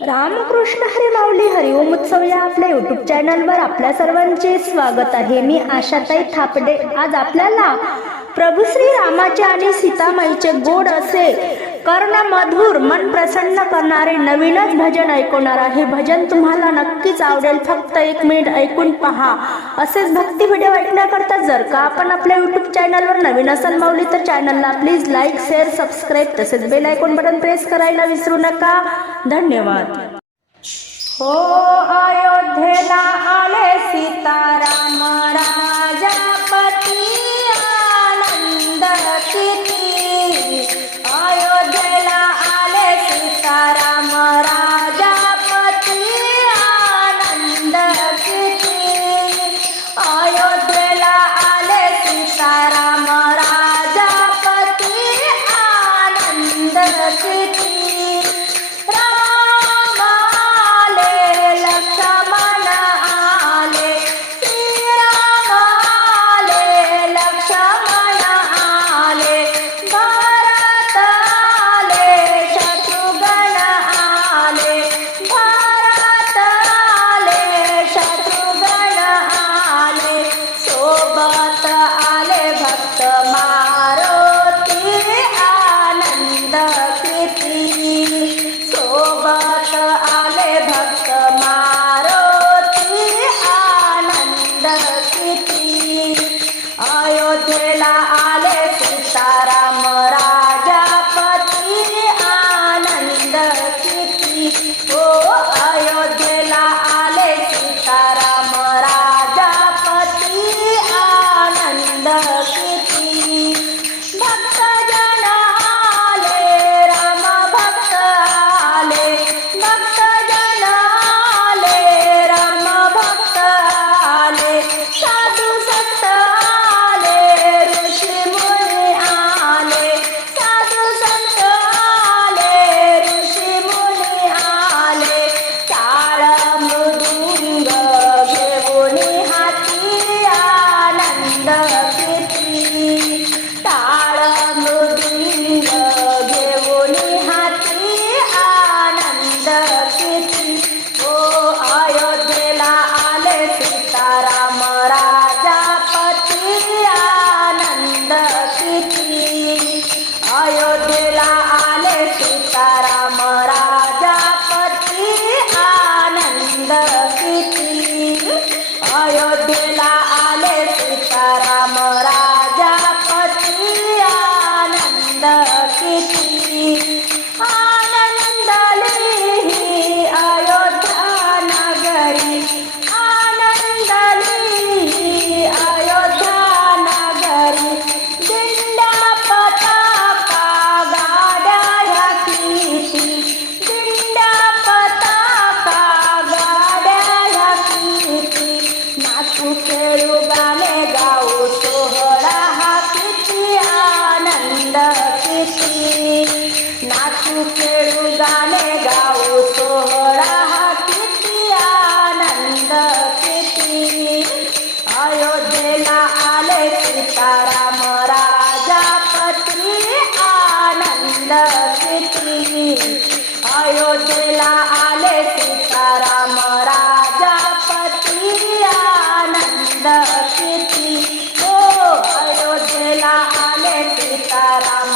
रामकृष्ण हरी माऊली हरिओम उत्सव या आपल्या युट्यूब चॅनलवर आपल्या सर्वांचे स्वागत आहे. मी आशाताई थापडे. आज आपल्याला प्रभू श्री रामाचे आणि सीतामाईचे गोड असे कर्ण मधुर मन प्रसन्न करणारे नवीनच भजन ऐकवणार आहे. भजन तुम्हाला नक्कीच आवडेल. फक्त एक मिनिट ऐकून पहा. असेच भक्ती व्हिडिओ ऐकण्याकरता जर का आपण आपल्या युट्यूब चॅनलवर नवीन असाल मावली तर चॅनलला प्लीज लाईक शेअर सबस्क्राईब तसेच बेल ऐकून बटन प्रेस करायला विसरू नका. धन्यवाद. हो अयोध्येला आले सीताराम. भक्त मारुती अयोध्येला आले सीताराम राजा पती आनंद किती हो अयोध्येला आले सीताराम